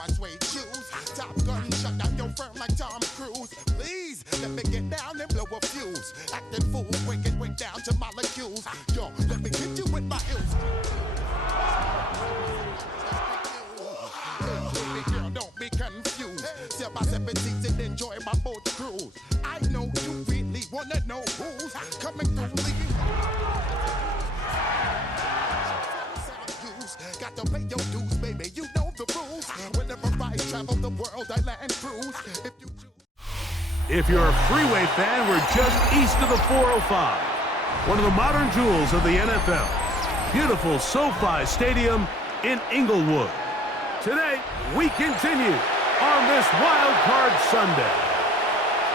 my suede shoes. Top gun, shut down your firm like Tom Cruise. Please, let me get down and blow a fuse. Acting fool, breaking way down to molecules. Yo, let me hit you with my heels. Baby girl, don't be confused. Step by 17 and enjoy my boat cruise. I know you really wanna know who's coming through leaking. Got to pay your dues, baby. You know the rules. Whenever I travel the world, I land cruise. If you're a freeway fan, we're just east of the 405. One of the modern jewels of the NFL. Beautiful SoFi Stadium in Inglewood. Today, we continue on this Wild Card Sunday.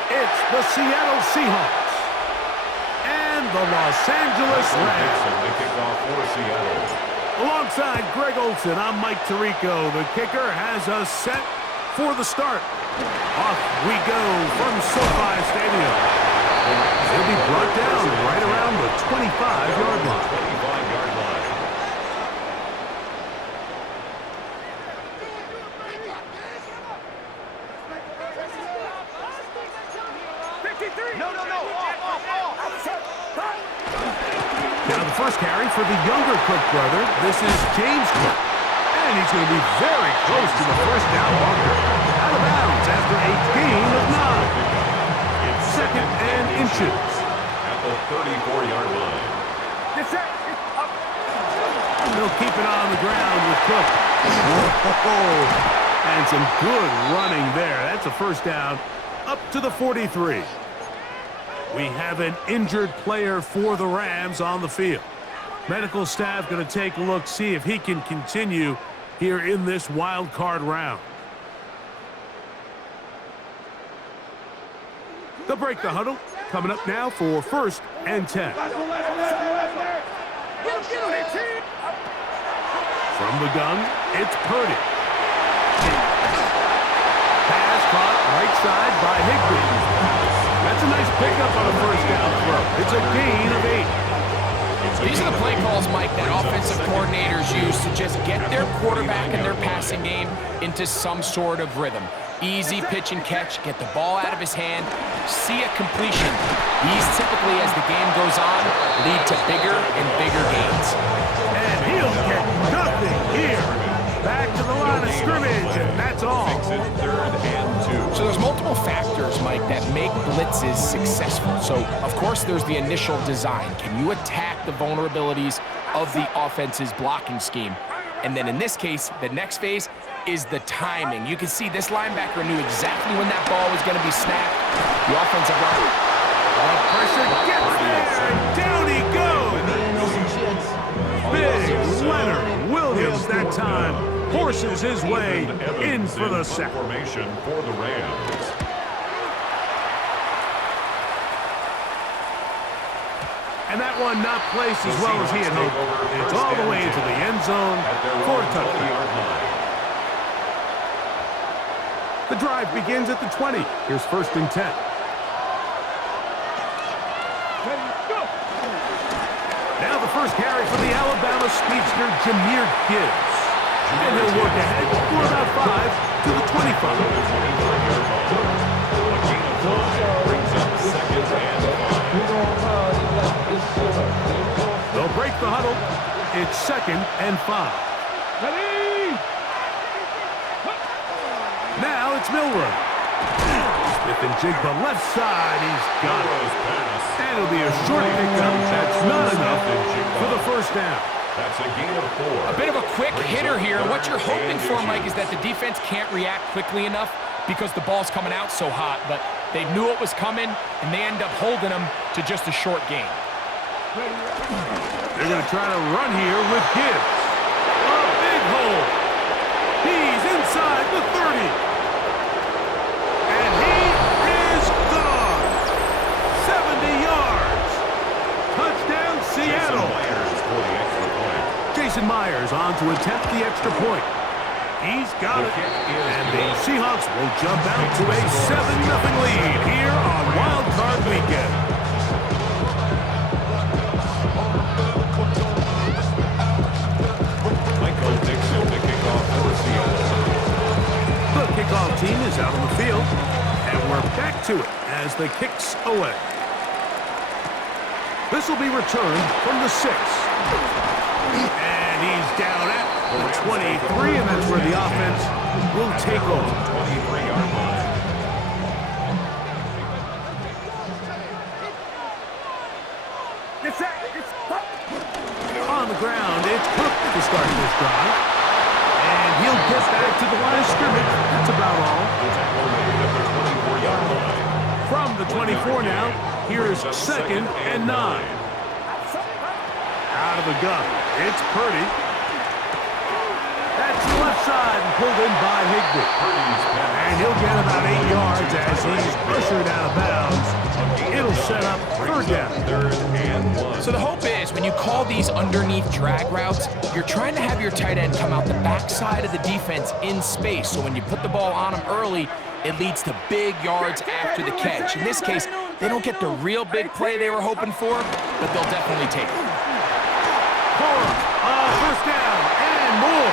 It's the Seattle Seahawks and the Los Angeles Rams. They kick off for Seattle. Alongside Greg Olson, I'm Mike Tirico. The kicker has us set for the start. Off we go from SoFi Stadium. It'll be brought down right around the 25-yard line. 25-yard line. Now the first carry for the younger Cook brother. This is James Cook. And he's going to be very close to the first down marker. Out of bounds after a gain of 9. It's 2nd and inches. At the 34-yard line. They'll keep it on the ground with Cook. Whoa. And some good running there. That's a first down up to the 43. We have an injured player for the Rams on the field. Medical staff going to take a look, see if he can continue here in this wild card round. They'll break the huddle. Coming up now for 1st and 10. From the gun, it's Purdy. Pass caught right side by Higbee. That's a nice pickup on a first down throw. It's a gain of 8. These are the play calls, Mike, that offensive coordinators use to just get their quarterback and their passing game into some sort of rhythm. Easy pitch and catch, get the ball out of his hand, see a completion. These typically, as the game goes on, lead to bigger and bigger gains. And he'll get nothing here. Back to the line of scrimmage, and that's all. Makes it 3rd and 2. So there's multiple factors, Mike, that make blitzes successful. So, of course, there's the initial design. Can you attack the vulnerabilities of the offense's blocking scheme? And then in this case, the next phase is the timing. You can see this linebacker knew exactly when that ball was going to be snapped. The offensive line. Pressure gets there, and down he goes. Big Leonard Williams that time forces his way in for the sack. Formation for the Rams. And that one not placed as well as he had hoped. It's all the way into the end zone for a touchdown. The drive begins at the 20. Here's 1st and 10. Now the first carry for the Alabama speedster, Jahmyr Gibbs. And he'll work ahead for about 5 to the 25. A gain of 5 brings up 2nd and 5. They'll break the huddle. It's 2nd and 5. Now it's Milroe. Smith and Jigba left side. He's got it. And it'll be a short pickup. That's not enough for the first down. That's a gain of 4. A bit of a quick hitter here. What you're hoping for, Mike, is that the defense can't react quickly enough because the ball's coming out so hot. But they knew it was coming, and they end up holding them to just a short gain. They're going to try to run here with Gibbs. A big hole. He's inside the 30. And he is gone. 70 yards. Touchdown, Seattle. Jason Myers on to attempt the extra point. He's got it. And the Seahawks will jump out to a 7-0 lead here on Wild Card Weekend. Michael Dixon to kick off for Seattle. team is out on the field, and we're back to it as the kick's away. This will be returned from the 6. And he's down at the 23, and that's where the offense will take over. 23-yard line. On the ground, it's Cook to start this drive. And he'll get back to the line of scrimmage. That's about all. From the 24 now, here's 2nd and 9. Out of the gun, it's Purdy. That's the left side and pulled in by Higbee. And he'll get about 8 yards as he's ushered out of bounds. It'll set up 3rd down. So the hope is when you call these underneath drag routes, you're trying to have your tight end come out the backside of the defense in space. So when you put the ball on him early, it leads to big yards after the catch. In this case, they don't get the real big play they were hoping for, but they'll definitely take it. First down and more.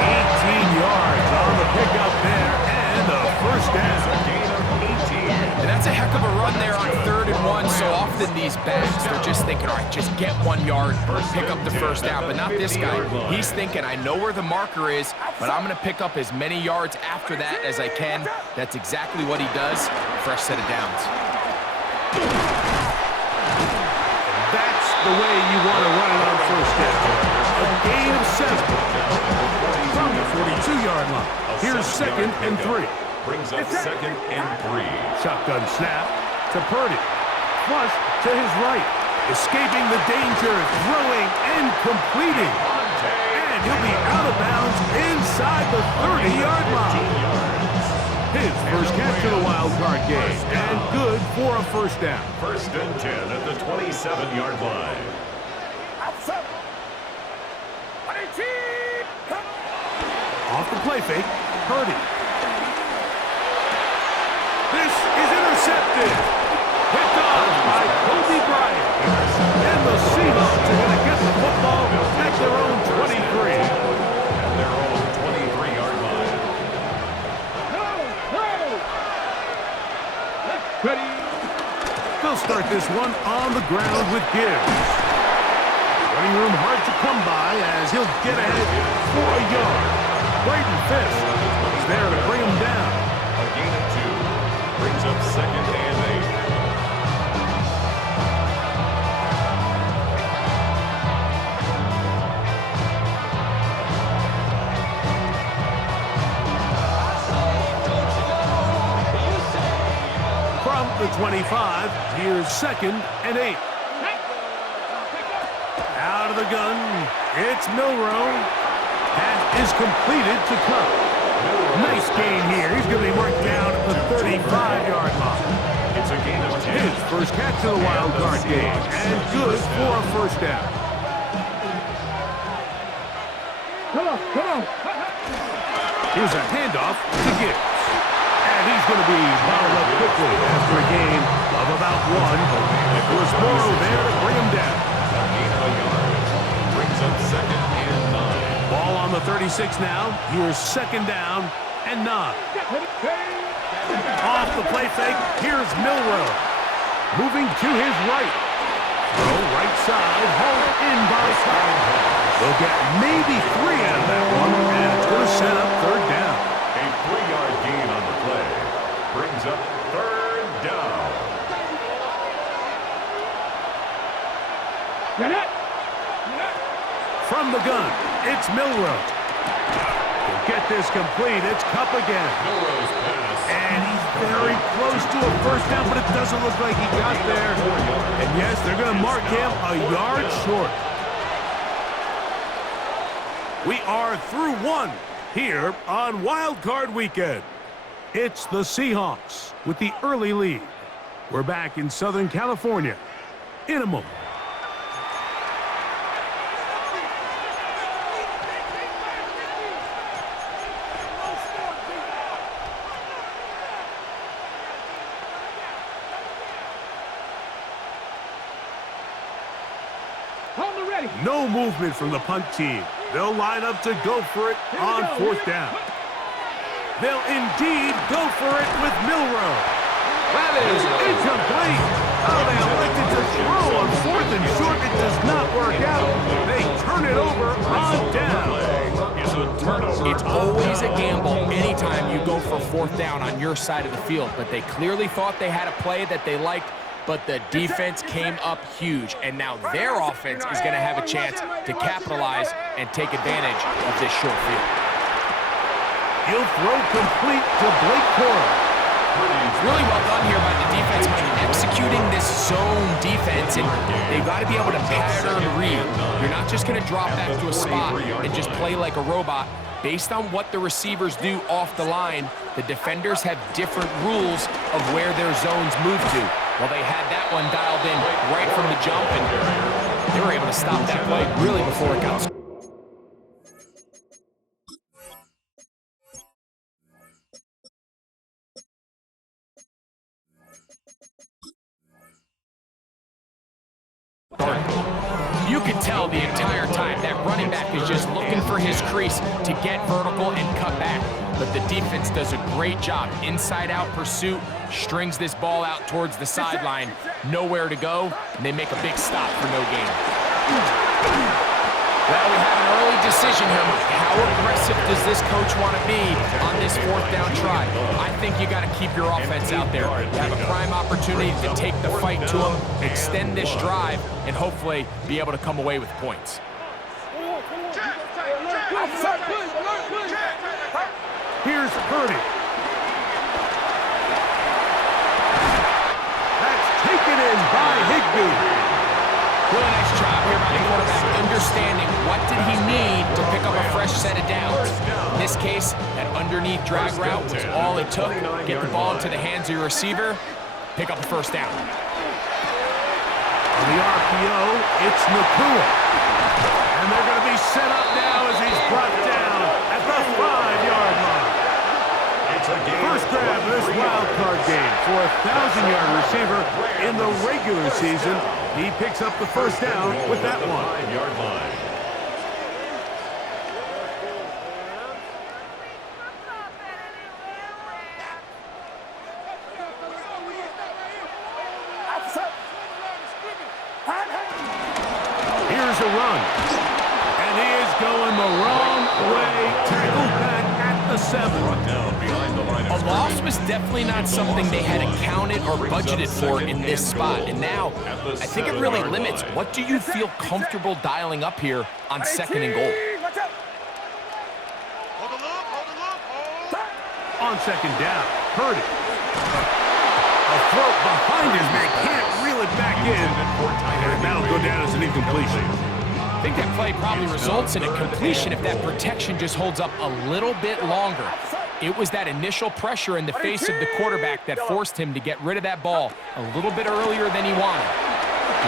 18 yards on the pickup there and a first down. And that's a heck of a run there on 3rd and 1. So often these backs, they're just thinking, all right, just get 1 yard, pick up the first down. But not this guy. He's thinking, I know where the marker is, but I'm going to pick up as many yards after that as I can. That's exactly what he does. Fresh set of downs. That's the way you want to run it on first down. A gain of 7 from the 42-yard line. Here's 2nd and 3. Brings up 2nd and 3. Shotgun snap to Purdy. Flush to his right. Escaping the danger, throwing and completing. And he'll be out of bounds inside the 30-yard line. His first catch of the wild card game. And good for a first down. 1st and 10 at the 27-yard line. Off the play fake, Purdy. This is intercepted. Picked off by Kobe Bryant. And the Seahawks are going to get the football at their own 23. At their own 23-yard line. They'll start this one on the ground with Gibbs. Running room hard to come by as he'll get ahead for a yard. Braden Fisk is there to bring him down. A gain of 2. Brings up 2nd and 8. From the 25, here's 2nd and 8. Out of the gun, it's Milroe. Pass is completed to Cook. Nice gain here. He's going to be marked down at the 35-yard line. It's a gain of 10. His first catch of the wild card game, and good for a first down. Come on. Here's a handoff to Gibbs. And he's going to be bottled up quickly after a gain of about 1. It was Morrow there to bring him down. A gain of a yard. Brings up 2nd and 9. Ball on the 36 now. Here's 2nd down and 9. Off the play fake, here's Milroe. Moving to his right. Throw right side, hauled in by Scott. They'll get maybe 3 out of that one, and it's going to set up 3rd down. A 3-yard gain on the play. Brings up 3rd down. From the gun, it's Milroe. To get this complete, it's Kupp again. Milroe's pass. And he's very close to a first down, but it doesn't look like he got there. And yes, they're going to mark him a yard short. We are through 1 here on Wild Card Weekend. It's the Seahawks with the early lead. We're back in Southern California in a moment. No movement from the punt team. They'll line up to go for it on 4th down. They'll indeed go for it with Milrow. That is incomplete. Oh, they elected to throw on 4th and short. It does not work out. They turn it over on down. It's always a gamble anytime you go for 4th down on your side of the field, but they clearly thought they had a play that they liked, but the defense came up huge, and now their offense is going to have a chance to capitalize and take advantage of this short field. He'll throw complete to Blake Corum. Really well done here by the defense, executing this zone defense, and they've got to be able to pattern read. You're not just going to drop back to a spot and just play like a robot. Based on what the receivers do off the line, the defenders have different rules of where their zones move to. Well, they had that one dialed in right from the jump, and they were able to stop that play really before it got started. You can tell the entire time that running back is just looking for his crease to get vertical and cut back. But the defense does a great job. Inside-out pursuit, strings this ball out towards the sideline. Nowhere to go, and they make a big stop for no gain. Well, we have an early decision here. How aggressive does this coach want to be on this 4th down try? I think you got to keep your offense out there. You have a prime opportunity to take the fight to them, extend this drive, and hopefully be able to come away with points. Here's Purdy. That's taken in by Higbee. Really nice job here by the quarterback, understanding what did he need to pick up a fresh set of downs. In this case, that underneath drag route was all it took. Get the ball into the hands of your receiver, pick up a 1st down. On the RPO, it's Nakua. And they're going to be set up now as he's brought down at the 5-yard line. First grab of this wild card game for a 1,000-yard receiver in the regular season. He picks up the 1st down with that one. 5-yard line. Here's a run. And he is going the wrong way. Tackled back at the 7. A loss was definitely not something they had accounted or budgeted for in this spot. And now, I think it really limits what do you feel comfortable dialing up here on 2nd and goal. On 2nd down, Purdy. A throw behind his man, can't reel it back in. And that'll go down as an incompletion. I think that play probably results in a completion if that protection just holds up a little bit longer. It was that initial pressure in the face of the quarterback that forced him to get rid of that ball a little bit earlier than he wanted.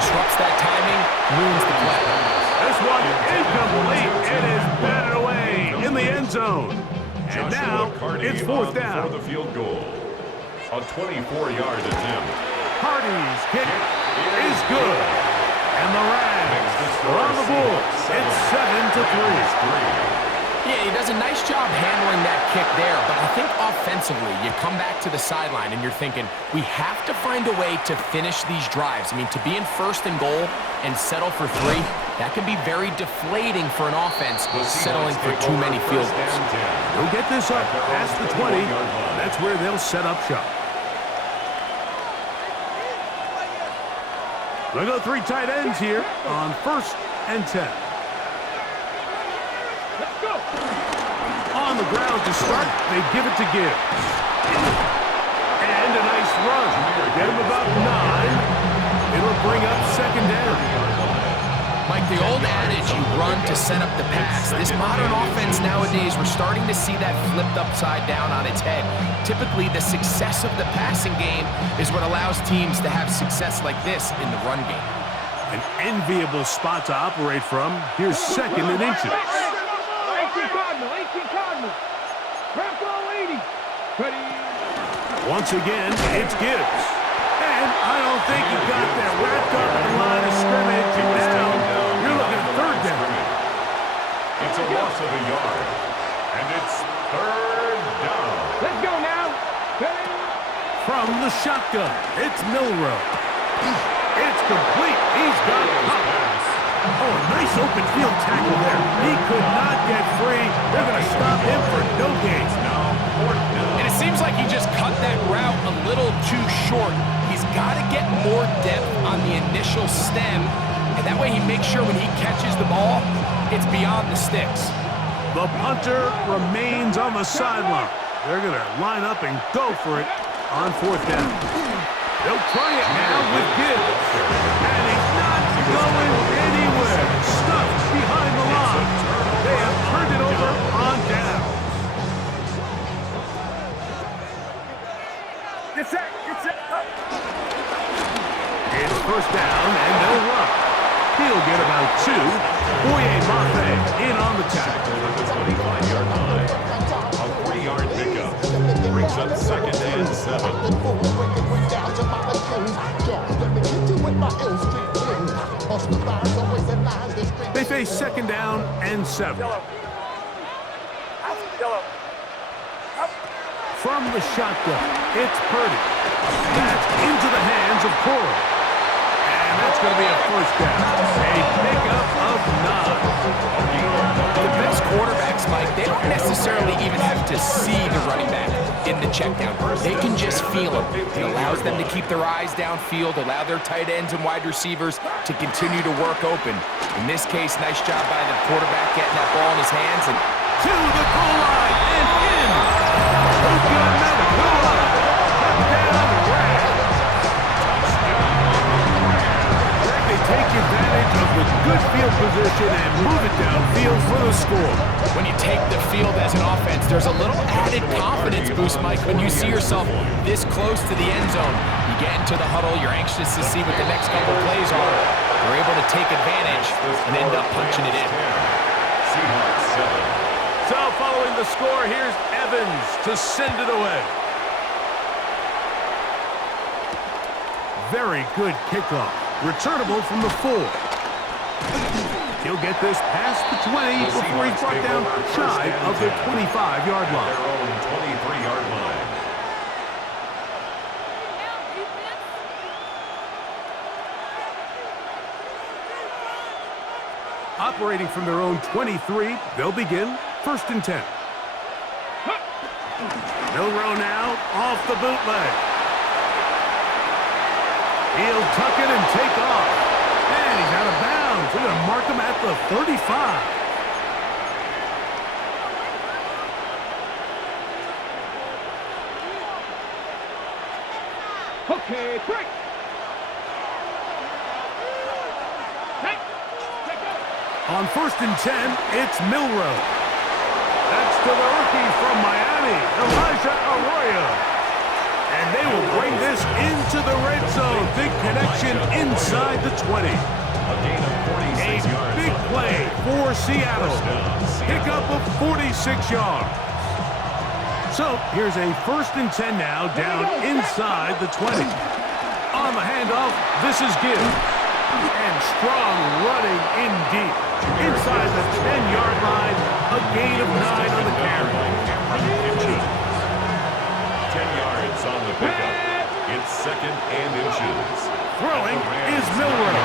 Disrupts that timing, ruins the play. This one incomplete. It is batted away in the end zone. And now it's 4th down. For the field goal. A 24-yard attempt. Hardy's kick is good. And the Rams are on the board. It's 7-3. Yeah, he does a nice job handling that kick there, but I think offensively, you come back to the sideline and you're thinking, we have to find a way to finish these drives. I mean, to be in 1st and goal and settle for 3, that can be very deflating for an offense settling for too many field goals. They'll get this up past the 20. That's where they'll set up shop. We'll go 3 tight ends here on 1st and 10. On the ground to start, they give it to Gibbs. And a nice run. Get him about 9. It'll bring up 2nd down. Like the old adage, you run to set up the pass. This modern offense nowadays, we're starting to see that flipped upside down on its head. Typically, the success of the passing game is what allows teams to have success like this in the run game. An enviable spot to operate from. Here's 2nd and inches. 18 Cardinal. Rambo 80. Ready. Once again, it's Gibbs. And I don't think he got there. Wrapped up at the line of scrimmage. And now you're looking at 3rd down. It's a loss of a yard. And it's 3rd down. Let's go now. Ready? From the shotgun, it's Milrow. It's complete. He's got it. Oh, a nice open field tackle there. He could not get free. They're going to stop him for no gain. And it seems like he just cut that route a little too short. He's got to get more depth on the initial stem, and that way he makes sure when he catches the ball, it's beyond the sticks. The punter remains on the sideline. They're going to line up and go for it on fourth down. They'll try it now with Gibbs. And he's not going anywhere. Stuffed behind the line. They have turned it over on down. Get set. It's first down, and they'll run. He'll get about two. Boye Mafe in on the tackle. The 25-yard line. A 3-yard pickup. Brings up second and 7. They face second down and 7. From the shotgun, it's Purdy. That's into the hands of Cora. And that's going to be a first down. A pickup of 9. The best quarterbacks, Mike, they don't necessarily even have to see the running back in the check down. They can just feel him. It allows them to keep their eyes downfield, allow their tight ends and wide receivers to continue to work open. In this case, nice job by the quarterback getting that ball in his hands and to the goal line and in. Luka Nakua. Touchdown, Rams. They take advantage of the good field position and move it downfield for the score. when you take the field as an offense, there's a little added confidence boost, Mike, when you see yourself this close to the end zone. You get into the huddle, you're anxious to see what the next couple plays are. You're able to take advantage and end up punching it in. So following the score, here's Evans to send it away. Very good kickoff. Returnable from the 4. He'll get this past the 20 before he's brought down shy of the 25-yard line. Their own 23-yard line. Operating from their own 23, they'll begin 1st and 10. Milrow now off the bootleg. He'll tuck it and take off. And he's out of bounds. They're going to mark him at the 35. Okay, break. On 1st and 10, it's Milrow. That's to the rookie from Miami, Elijah Arroyo. And they will bring this into the red zone. Big connection inside the 20. A gain of 46 yards. Big play for Seattle. Pickup of 46 yards. So here's a 1st and 10 now down inside the 20. On the handoff, this is Gibbs. And strong running in deep. Inside the 10-yard line, a gain of 9 on the carry. 10 yards on the pickup. It's 2nd and inches. Throwing is Milrow.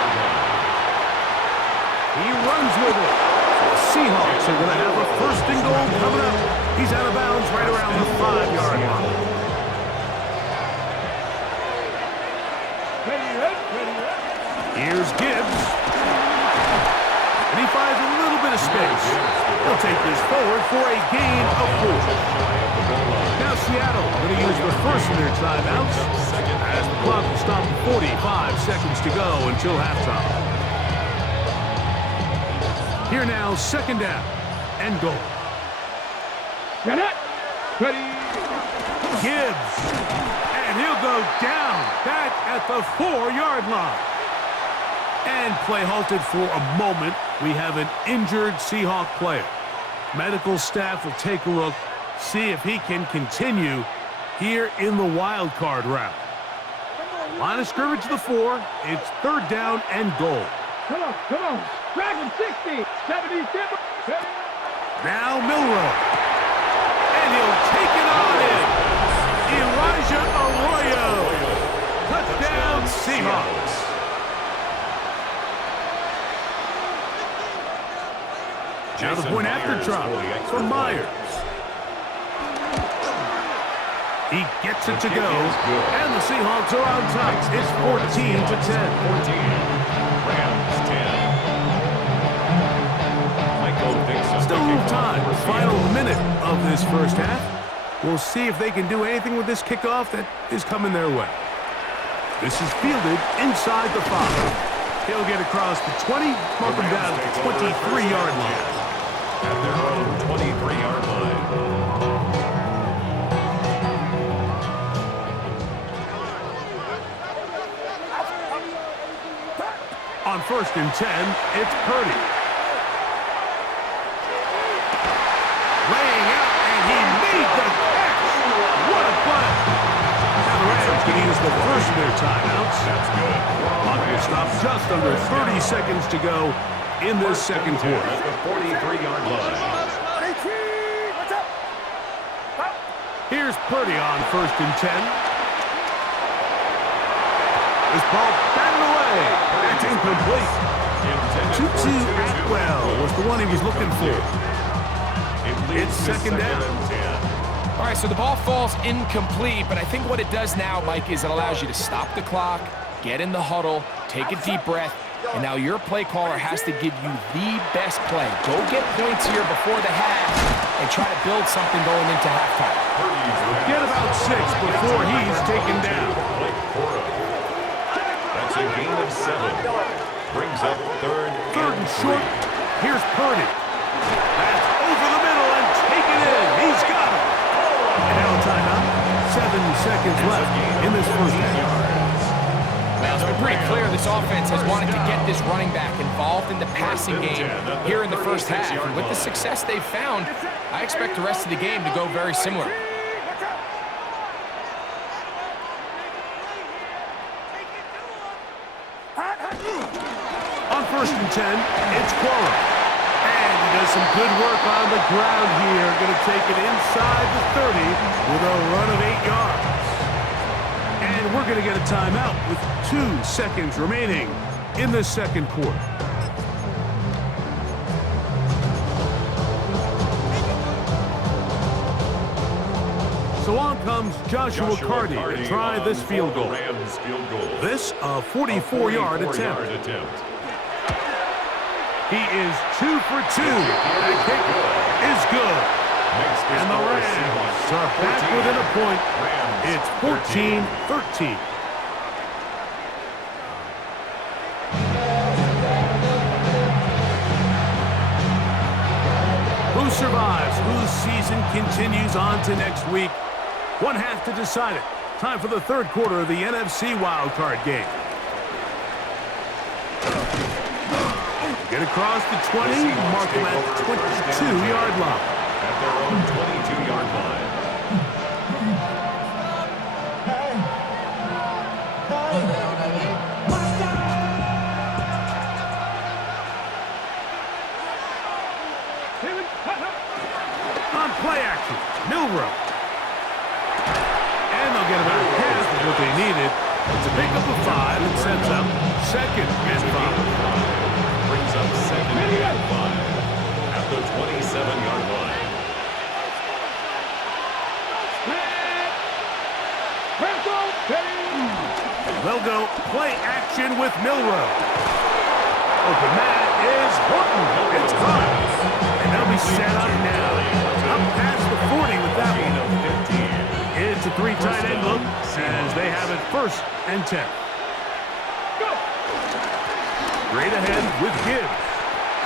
He runs with it. The Seahawks are going to have a 1st and goal coming up. He's out of bounds right around the 5-yard line. Here's Gibbs. And he finds a little bit of space. He'll take this forward for a gain of 4. Now Seattle going to use the first of their timeouts as the clock will stop at 45 seconds to go until halftime. Here now, 2nd down and goal. Get it. Ready. Gibbs. And he'll go down back at the 4-yard line. And play halted for a moment. We have an injured Seahawk player. Medical staff will take a look, see if he can continue here in the wild card round. Line of scrimmage to the 4. It's 3rd down and goal. Come on. Dragon 60. 70. Now Milrow. And he'll take it on in. point after try from Myers. He gets it to go, and the Seahawks are on top. It's 14-10. 14. Rams 10. Still time. Final minute of this first half. We'll see if they can do anything with this kickoff that is coming their way. This is fielded inside the 5. He'll get across the 20, mark him down at the 23-yard line. At their own 23-yard line. On 1st and 10, it's Purdy. Laying out, and he made the catch. What a play. Now the Rams can use the first of their timeouts. That's good. Clock will stop just under 30 seconds to go in this second quarter. At the 43-yard line. Here's Purdy on 1st and 10. This ball batted away. That's incomplete. Tutu Atwell was the one he was looking for. It's second down. All right, so the ball falls incomplete, but I think what it does now, Mike, is it allows you to stop the clock, get in the huddle, take a deep breath, and now your play caller has to give you the best play. Go get points here before the half and try to build something going into halftime. Get about 6 before he's taken down. That's a gain of 7. Brings up third and short. Here's Purdy. That's over the middle and taken in. He's got it. And now a timeout. 7 seconds left in this first half. Now, it's been pretty clear this offense has wanted to get this running back involved in the passing game here in the first half. And with the success they've found, I expect the rest of the game to go very similar. On 1st and 10, it's Quora. And he does some good work on the ground here. Going to take it inside the 30 with a run of 8 yards. And we're going to get a timeout with 2 seconds remaining in the second quarter. So on comes Joshua Carty to try this field goal. This a 44-yard attempt. He is 2 for 2. That kick is good. And the Rams are back within a point. It's 14-13. Who survives? Whose season continues on to next week? One half to decide it. Time for the third quarter of the NFC wildcard game. Get across the 20, mark him at the 22-yard line. At their own 22-yard line. On play action, Milrow. And they'll get about half of what they needed. It's a pickup of 5 and sets up 2nd and 5. Brings up 2nd and 5 at the 27-yard line. They'll go play action with Milrow. Open man is Horton. It's caught. And they'll be set up now. Up past the 40 with that one. It's a 3 tight end look as they have it 1st and 10. Straight ahead with Gibbs.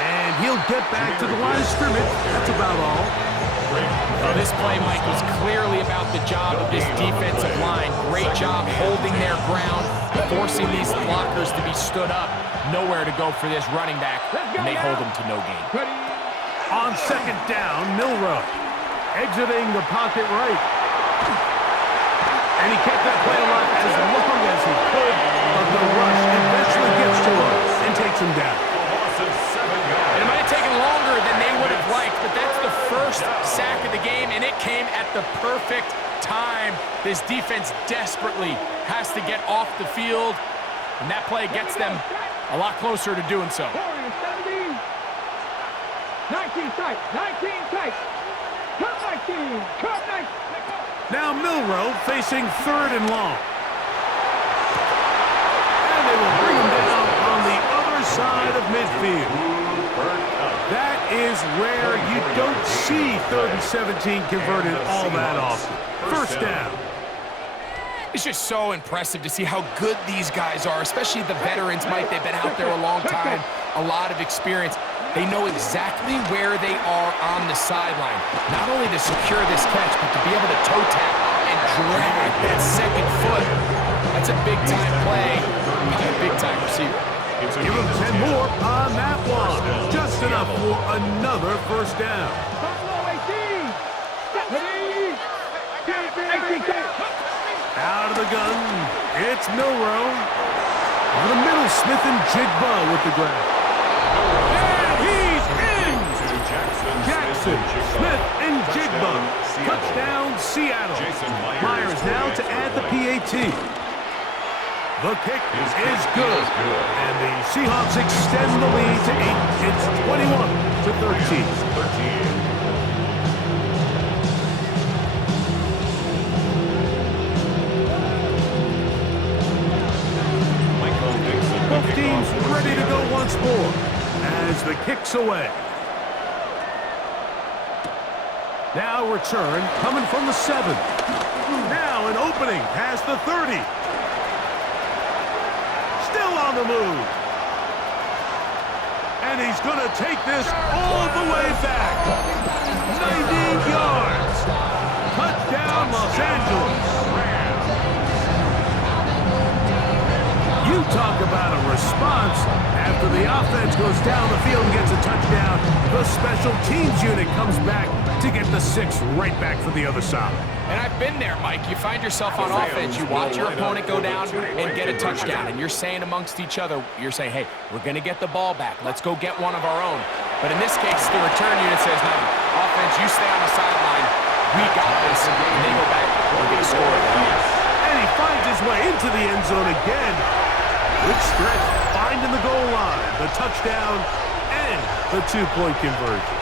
And he'll get back to the line of scrimmage. That's about all. Well, this play, Mike, was clearly about the job of this defensive line. Great job holding their ground, forcing these blockers to be stood up. Nowhere to go for this running back, and they hold him to no gain. On 2nd down, Milrow exiting the pocket right. And he kept that play alive as long as he could, but the rush eventually gets to him and takes him down. It might have taken longer than they would have liked, but that's the first sack of the game, and it came at the perfect time. This defense desperately has to get off the field, and that play gets them a lot closer to doing so. 19. 19 tight. 19 tight. Cut 19. Cut 19. Now Milroe facing 3rd and long. And they will bring him down on the other side of midfield. That is rare. You don't see 3rd and 17 converted all that often. First down. It's just so impressive to see how good these guys are, especially the veterans, Mike. They've been out there a long time, a lot of experience. They know exactly where they are on the sideline. Not only to secure this catch, but to be able to toe tap and drag that second foot. That's a big-time play by a big-time receiver. Give him 10 more on that one. Just enough for another first down. Out of the gun, it's Milroe. Over the middle, Smith and Jigba with the grab. And he's in! Jackson, Smith, and Jigba. Touchdown, Seattle. Myers now to add the PAT. The kick is good. And the Seahawks extend the lead to 8. It's 21-13. Both teams ready to go once more as the kick's away. Now return coming from the 7. Now an opening past the 30. Still on the move. And he's going to take this all the way back. 90 yards. Touchdown, Los Angeles. You talk about a response. After the offense goes down the field and gets a touchdown, the special teams unit comes back to get the 6 right back for the other side. And I've been there, Mike. You find yourself on offense, you watch your opponent go down and get a touchdown, and you're saying amongst each other, you're saying, hey, we're going to get the ball back. Let's go get one of our own. But in this case, the return unit says, no, offense, you stay on the sideline. We got this. And they go back and get a score. And he finds his way into the end zone again. Good stretch, finding the goal line, the touchdown, and the 2-point conversion.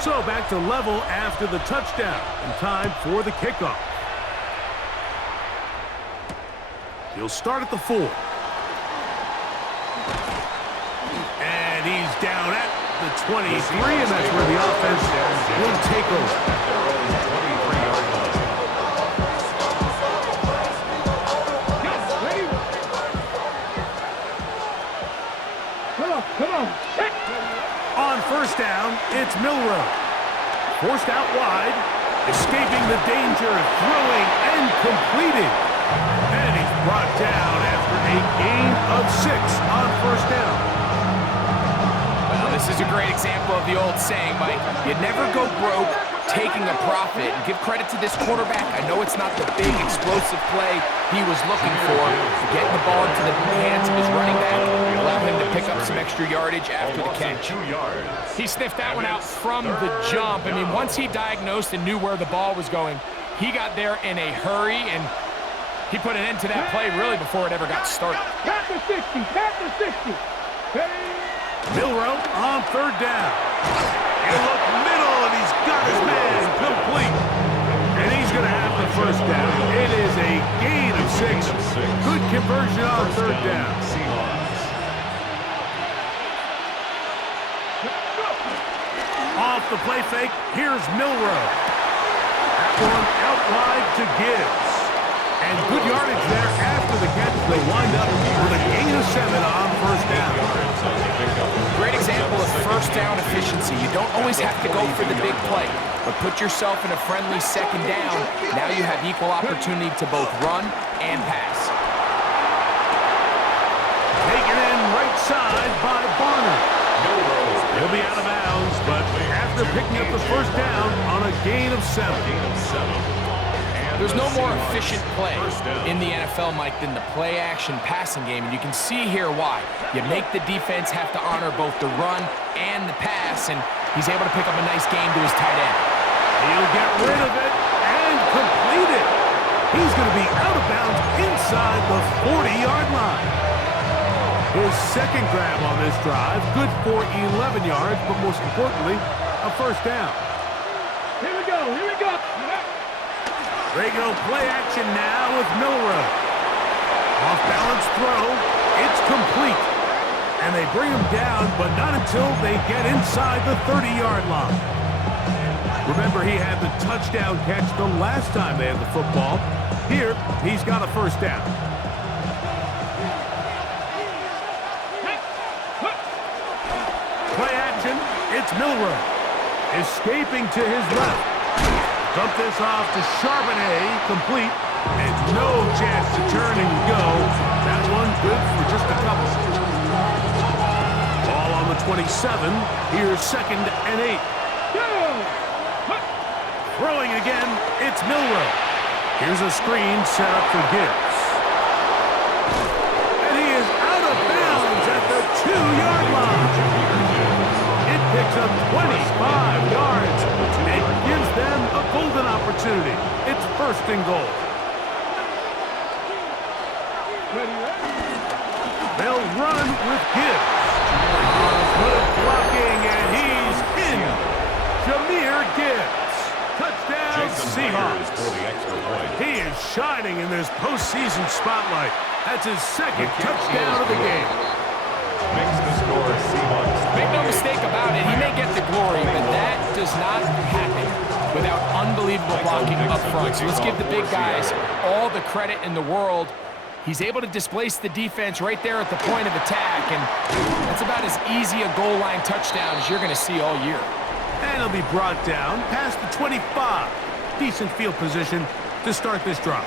So back to level after the touchdown, and time for the kickoff. He'll start at the 4. And he's down at the 23, and that's where the offense will take over. Come on. On first down, it's Milroe. Forced out wide, escaping the danger of throwing and completing. And he's brought down after a gain of 6 on first down. Well, this is a great example of the old saying, Mike. You never go broke taking a profit. And give credit to this quarterback. I know it's not the big explosive play he was looking for. Getting the ball into the hands of his running back, allow him to pick up some extra yardage after the catch. He sniffed that one out from the jump. I mean, once he diagnosed and knew where the ball was going, he got there in a hurry, and he put an end to that play really before it ever got started. Pat the 60. Pat the 60. Milroe on third down. And look middle, and he's got his man complete. And he's going to have the first down. It is a gain of 6. Good conversion on third down. Off the play fake, here's Milroe. That one out wide to Gibbs. And good yardage there after the catch. They'll wind up with a gain of 7 on first down. Great example of first down efficiency. You don't always have to go for the big play, but put yourself in a friendly second down. Now you have equal opportunity to both run and pass. Taken in right side by Barner. He'll be out of bounds, but after picking up the first down on a gain of 7. There's no more efficient play in the NFL, Mike, than the play-action passing game, and you can see here why. You make the defense have to honor both the run and the pass, and he's able to pick up a nice gain to his tight end. He'll get rid of it and complete it. He's going to be out of bounds inside the 40-yard line. His second grab on this drive, good for 11 yards, but most importantly, a first down. Here we go, here we go. They go play action now with Milroe. Off balance throw, it's complete. And they bring him down, but not until they get inside the 30-yard line. Remember, he had the touchdown catch the last time they had the football. Here, he's got a first down. Play action, it's Milroe. Escaping to his left. Dump this off to Charbonnet, complete, and no chance to turn and go. That one good for just a couple. Ball on the 27, here's 2nd and 8. Throwing again, it's Milroe. Here's a screen set up for Gibbs. And he is out of bounds at the 2-yard line. It picks up 25 yards and gives them a golden opportunity. It's 1st and goal. They'll run with Gibbs. Good blocking, and he's in. Jameer Gibbs. Touchdown, Seahawks. He is shining in this postseason spotlight. That's his 2nd touchdown of the game. Makes the score Seahawks. Make no mistake about it, he may get the glory, but that does not happen without unbelievable blocking up front. So let's give the big guys all the credit in the world. He's able to displace the defense right there at the point of attack, and that's about as easy a goal line touchdown as you're going to see all year. And he'll be brought down past the 25. Decent field position to start this drive.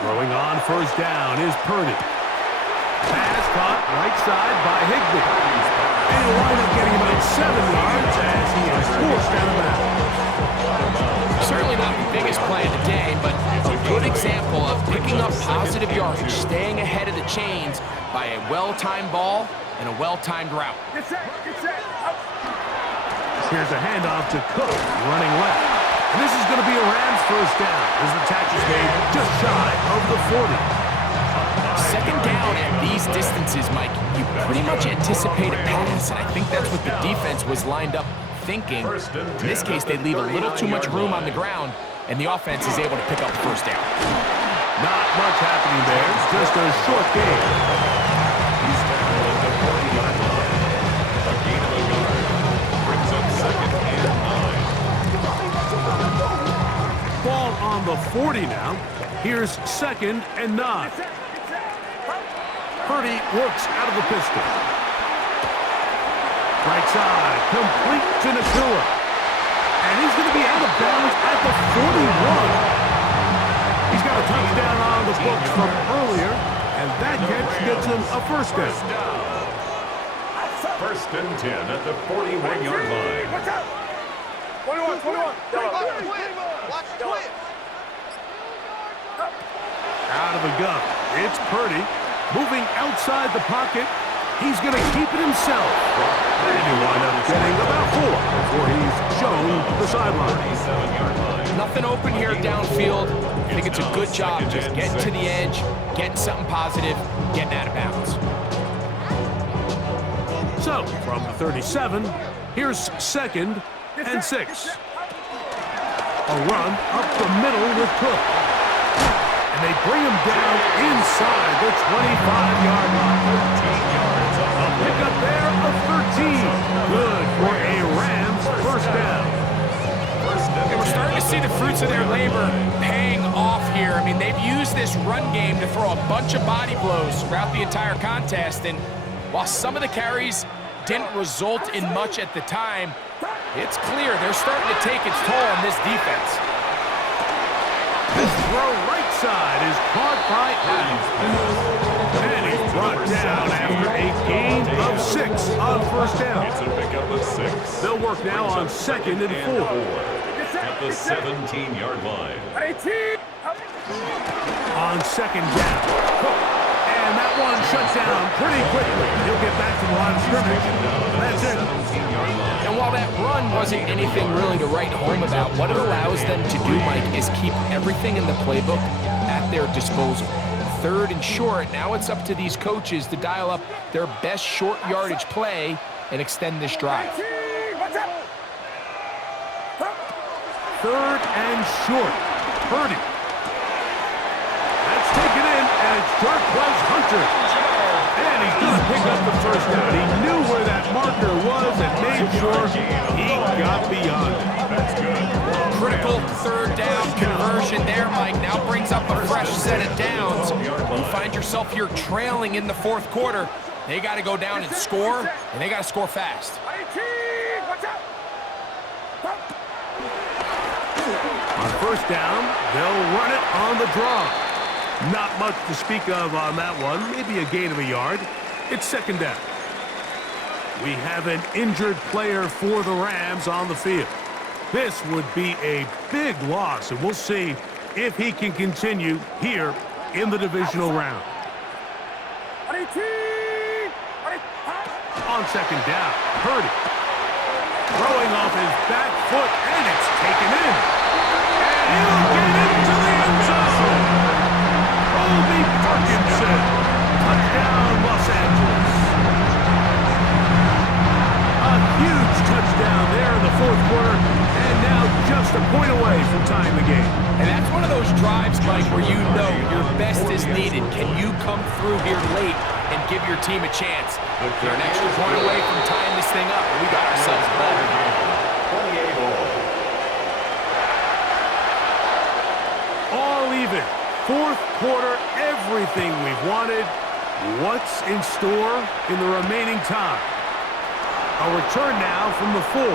Throwing on first down is Purdy. Pass caught right side by Higbee. And he'll wind up getting about 7 yards as he is forced out of bounds. Certainly not the biggest play of the day, but a good example of picking up positive yardage, staying ahead of the chains by a well-timed ball and a well-timed route. Here's a handoff to Cook, running left. And this is going to be a Rams first down as the tackle is made just shy of the 40. 2nd down at these distances, Mike, you pretty much anticipate a pass, and I think that's what the defense was lined up thinking. In this case, they leave a little too much room on the ground, and the offense is able to pick up the first down. Not much happening there, just a short game. He's tackled at the 40-yard line. A gain of a yard. Brings up 2nd and 9. Ball on the 40 now. Here's 2nd and 9. Purdy works out of the pistol. Right side, complete to Nakua. And he's going to be out of bounds at the 41. He's got a touchdown on the books from earlier, and that catch gets him a first down. 1st and 10 at the 41-yard line. Watch out! 21. Out of the gun, it's Purdy. Moving outside the pocket, he's going to keep it himself. And he'll wind up getting about 4 before he's shown the sideline. 37-yard line. Nothing open here downfield. I think it's a good job just getting to the edge, getting something positive, getting out of bounds. So, from the 37, here's 2nd and 6. A run up the middle with Cook. And they bring him down inside the 25-yard line. 13 yards on A pickup there of 13. Good for a Rams first down. And we're starting to see the fruits of their labor paying off here. I mean, they've used this run game to throw a bunch of body blows throughout the entire contest. And while some of the carries didn't result in much at the time, it's clear they're starting to take its toll on this defense. This throw right side is caught by Adams. And he's brought down after a gain of 6 on first down. It's a pickup of 6. They'll work now on 2nd and 4. At the 17-yard line. On 2nd down, Cook, and And that one shut down pretty quickly. He'll get back to the line of scrimmage. That's it. And while that run wasn't anything really to write home about, what it allows them to do, Mike, is keep everything in the playbook at their disposal. Third and short, now it's up to these coaches to dial up their best short yardage play and extend this drive. Third and short. Purdy. That's taken in, and it's Jarquez Hunter. And he's going to pick up the first down. He knew where that marker was and made sure he got beyond it. That's good. Critical third down conversion there, Mike. Now brings up a fresh set of downs. You find yourself here trailing in the fourth quarter. They got to go down and score, and they got to score fast. On first down, they'll run it on the draw. Not much to speak of on that one. Maybe a gain of a yard. It's second down. We have an injured player for the Rams on the field. This would be a big loss, and we'll see if he can continue here in the divisional round. On second down, Purdy. Throwing off his back foot, and it's taken in. And he'll get into the end zone. Colby Parkinson. Touchdown, Los Angeles. A huge touchdown there in the fourth quarter, and now just a point away from tying the game. And that's one of those drives, Mike, where you know your best is needed. Can you come through here late and give your team a chance? You're an extra point away from tying this thing up, and we got ourselves a ball. 28 all. All even. Fourth quarter, everything we've wanted. What's in store in the remaining time? A return now from the 4.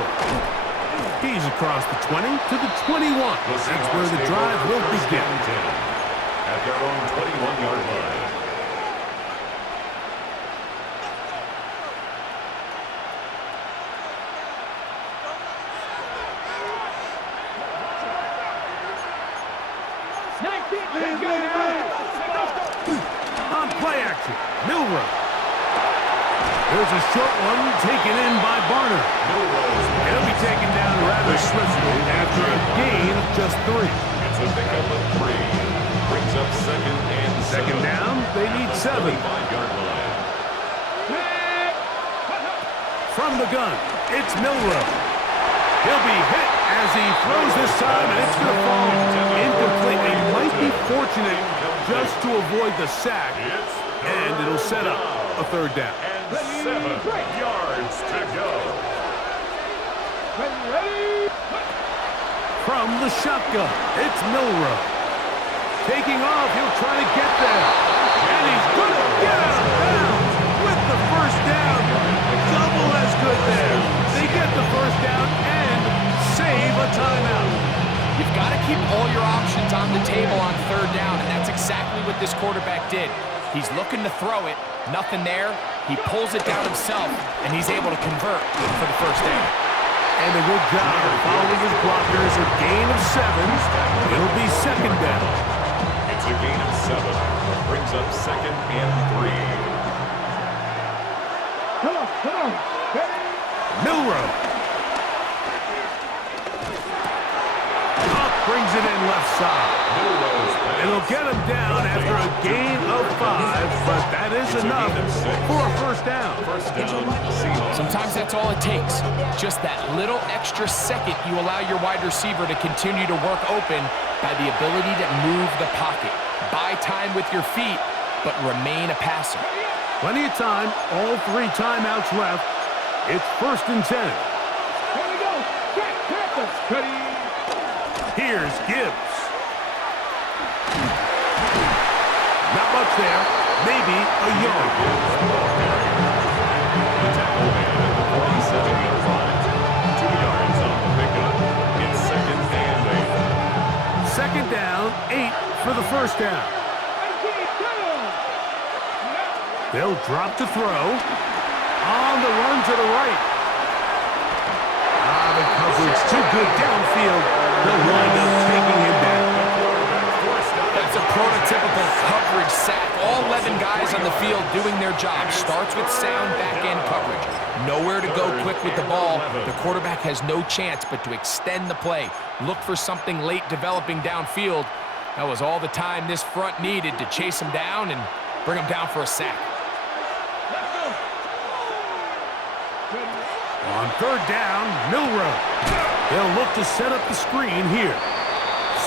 He's across the 20 to the 21. That's where the drive will begin. At their own 21-yard line. On play action, Milrow. There's a short one taken in by Barner. He'll be taken down rather swiftly after a gain of just 3. It's a pickup of 3. Brings up second down, they need 7. 5-yard line. From the gun, it's Milrow. He'll be hit as he throws this time, and it's going to fall incomplete. He might be fortunate just to avoid the sack, and it'll set up a third down. And 7 yards to go. From the shotgun, it's Milrow. Taking off, he'll try to get there. And he's going to get out of bounds with the first down. Double as good there. They get the first down and save a timeout. You've got to keep all your options on the table on third down, and that's exactly what this quarterback did. He's looking to throw it, nothing there. He pulls it down himself, and he's able to convert for the first down. And a good job of following his blockers. A gain of 7. It'll be second down. It's a gain of 7. Brings up second and 3. Come on. Milrow. Up brings it in left side. It'll get him down after a gain of 5, but that is enough for a first down. Sometimes that's all it takes. Just that little extra second you allow your wide receiver to continue to work open by the ability to move the pocket. Buy time with your feet, but remain a passer. Plenty of time. All 3 timeouts left. It's first and 10. Here we go. Ready. Here's Gibbs. Not much there. Maybe a yard. The tackle man at the 47-yard line. 2 yards on the pickup. It's second and 8. Second down, 8 for the first down. They'll drop to throw. On the run to the right. The coverage too good downfield. They'll wind up taking him down. That's a prototype typical coverage sack. All 11 guys on the field doing their job. Starts with sound back-end coverage. Nowhere to go quick with the ball. The quarterback has no chance but to extend the play. Look for something late developing downfield. That was all the time this front needed to chase him down and bring him down for a sack. On third down, Milrow. They'll look to set up the screen here.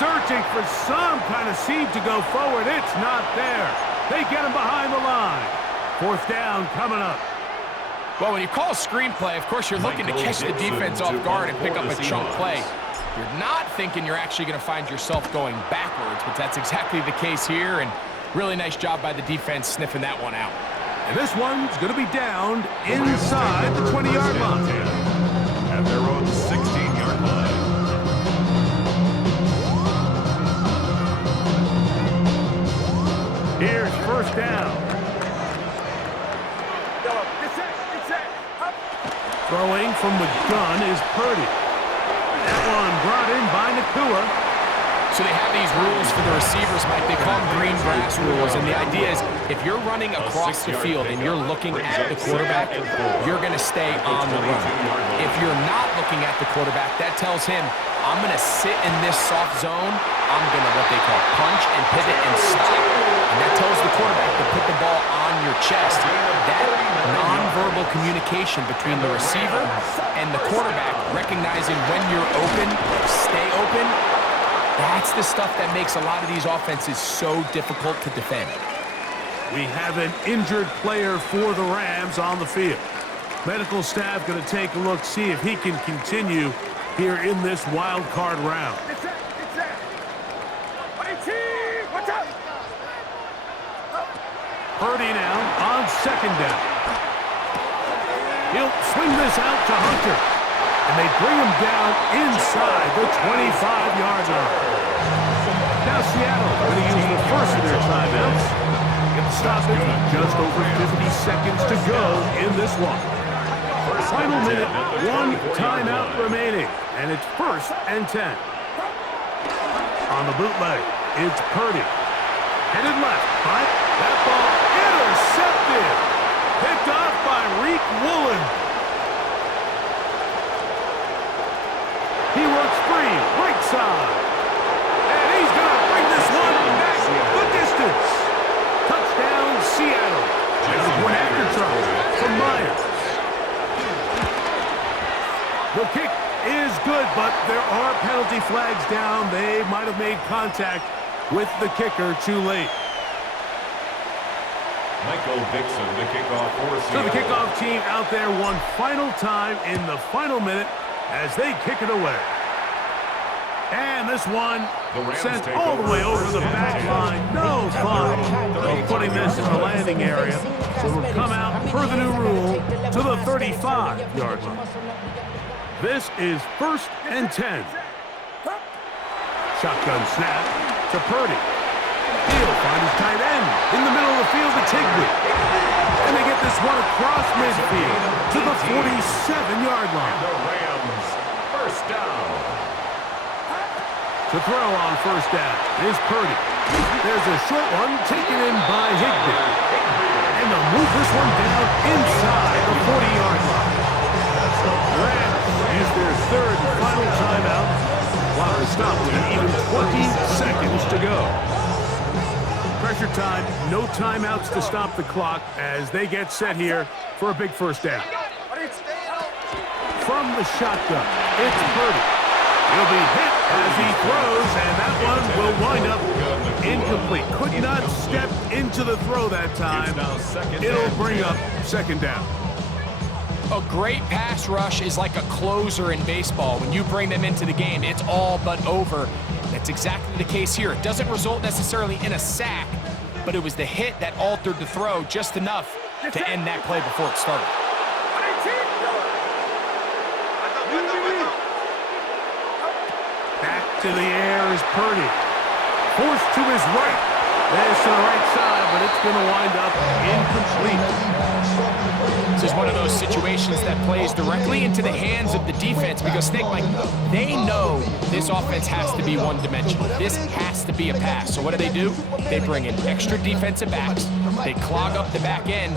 Searching for some kind of seam to go forward. It's not there. They get him behind the line. Fourth down coming up. Well, when you call a screenplay, of course, you're looking to catch the defense off guard and pick up a chunk play. You're not thinking you're actually going to find yourself going backwards, but that's exactly the case here, and really nice job by the defense sniffing that one out. And this one's going to be downed inside the 20-yard line. At their own 16-yard line. Here's first down. Throwing from the gun is Purdy. That one brought in by Nakua. So they have these rules for the receivers, Mike. They call them green grass rules, and the idea is if you're running across the field and you're looking at the quarterback, you're going to stay on the run. If you're not looking at the quarterback, that tells him, I'm going to sit in this soft zone. I'm going to what they call punch and pivot and stop. And that tells the quarterback to put the ball on your chest. That nonverbal communication between the receiver and the quarterback, recognizing when you're open, stay open, that's the stuff that makes a lot of these offenses so difficult to defend. We have an injured player for the Rams on the field. Medical staff going to take a look, see if he can continue here in this wild card round. Purdy now on second down. He'll swing this out to Hunter. And they bring him down inside the 25-yard line. Now Seattle going to use the first of their timeouts. Get the stoppage with just over 50 seconds to go in this one. Final minute, one timeout remaining. And it's 1st and 10. On the bootleg, it's Purdy. Headed left, but that ball intercepted. Picked off by Reek Woolen. He works free, right side. And he's going to bring this one back the distance. Touchdown, Seattle. There's a point after trouble from Myers. The kick is good, but there are penalty flags down. They might have made contact with the kicker too late. Michael Dixon, the kickoff for Seattle. So the kickoff team out there one final time in the final minute as they kick it away. And this one sent all the way over the back line. No fun of putting this in the landing area. So it'll come out per the new rule to the 35-yard line. This is 1st and 10. Shotgun snap to Purdy. He'll find his tight end in the middle of the field to Tigby. And they get this one across midfield to the 47-yard line. The Rams, first down. To throw on first down is Purdy. There's a short one taken in by Higbee. And they'll move this one down inside the 40-yard line. Rams use their third and final timeout. Clock is stopped with even 20 seconds to go. Pressure time, no timeouts to stop the clock as they get set here for a big first down. From the shotgun, it's Purdy. He'll be hit as he throws, and that one will wind up incomplete. Could not step into the throw that time. It'll bring up second down. A great pass rush is like a closer in baseball. When you bring them into the game, it's all but over. That's exactly the case here. It doesn't result necessarily in a sack, but it was the hit that altered the throw just enough to end that play before it started. Back to the air is Purdy. Forced to his right. There's to the right side, but it's going to wind up incomplete. This is one of those situations that plays directly into the hands of the defense because think like they know this offense has to be one-dimensional. This has to be a pass. So what do? They bring in extra defensive backs. They clog up the back end.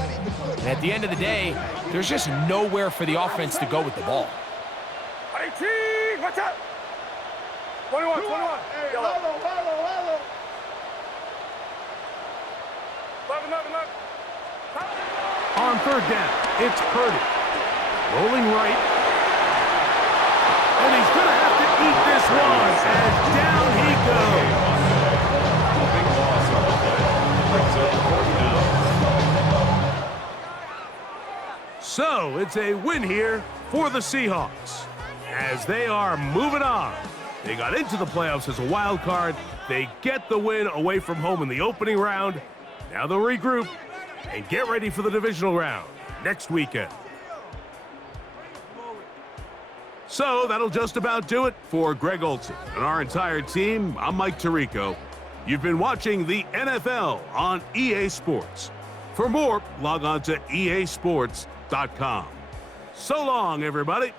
And at the end of the day, there's just nowhere for the offense to go with the ball. 18, watch out. 21. Hey, hello. Look. On third down, it's Purdy. Rolling right. And he's going to have to eat this one as down he goes. A big loss on the play. Brings up 4th down. So it's a win here for the Seahawks as they are moving on. They got into the playoffs as a wild card. They get the win away from home in the opening round. Now they'll regroup and get ready for the divisional round next weekend. So that'll just about do it for Greg Olson and our entire team. I'm Mike Tirico. You've been watching the NFL on EA Sports. For more, log on to easports.com. So long, everybody.